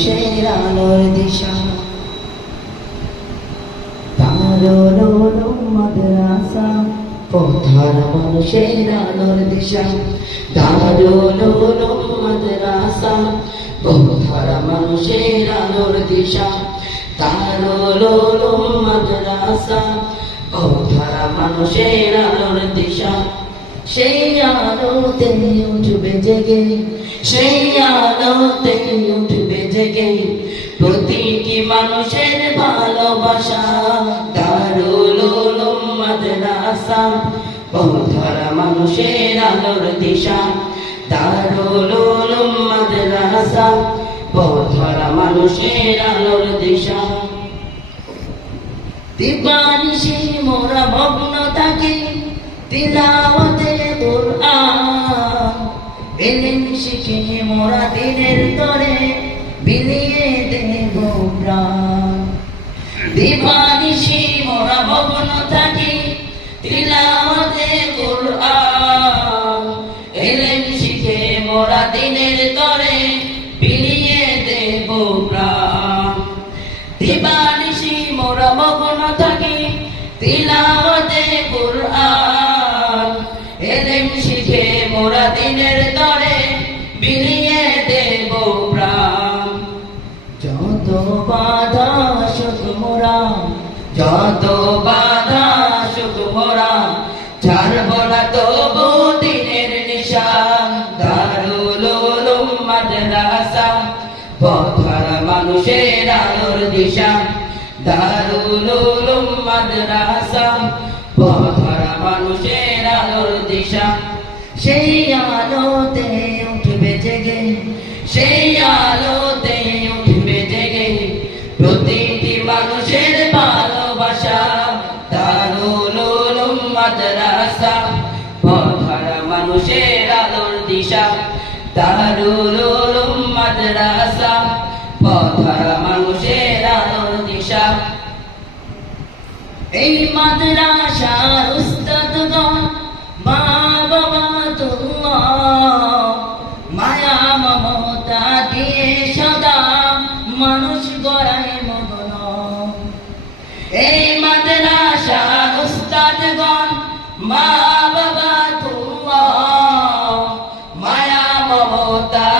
মানুষের আলোর দিশা। দারুল উলুম মাদ্রাসা পথহারা মানুষের আলোর দিশা। দারুল উলুম মাদ্রাসা পথহারা মানুষের আলোর দিশা। দারুল উলুম মাদ্রাসা পথহারা মানুষের আলোর দিশা। সেই আলোতে উঠবে জেগে, সেই আলোতে উঠবে জেগে প্রতিটি মানুষের ভালোবাসা। দারুল উলুম মাদ্রাসা পথহারা মানুষের আলোর দিশা। দারুল উলুম মাদ্রাসা পথহারা মানুষের আলোর দিশা। দিবানিশি মোরা মগ্ন থাকি তিলাওয়াতে কুরআন। ইলম শিখে মোরা দিনের তরে বিলিয়ে দেব প্রাণ। দিবানিশি মোরা মগ্ন থাকি তিলাওয়াতে কুরআন। ইলম শিখে মোরা দিনের তরে বিলিয়ে দেব প্রাণ। দিবানিশি মোরা মগ্ন থাকি তিলাওয়াতে কুরআন। ইলম শিখে মোরা দিনের তরে বিলিয়ে দেব প্রাণ। যত বাধা আসুক মোরা, যত বাধা আসুক মোরা ছাড়ব না তবু দিনের নিশান। দারুল উলুম মাদ্রাসা পথহারা মানুষের আলোর দিশা। দারুল উলুম মাদ্রাসা পথহারা মানুষের আলোর দিশা। সেই আলোতে উঠবে জেগে, সেই আলোতে উঠবে জেগে প্রতিটি মানুষের ভালোবাসা। দারুল উলুম মাদ্রাসা পথহারা মানুষের আলোর দিশা। দারুল উলুম মাদ্রাসা পথহারা মানুষের আলোর দিশা। এই মাদ্রাসার উস্তাদগণ মা বাবা তুল্লাহ মায়া মমতা দিয়ে সদা মানুষ গড়ায় মগ্ন। এই মাদ্রাসার উস্তাদগণ মা বাবা তুল্লাহ মায়া মমতা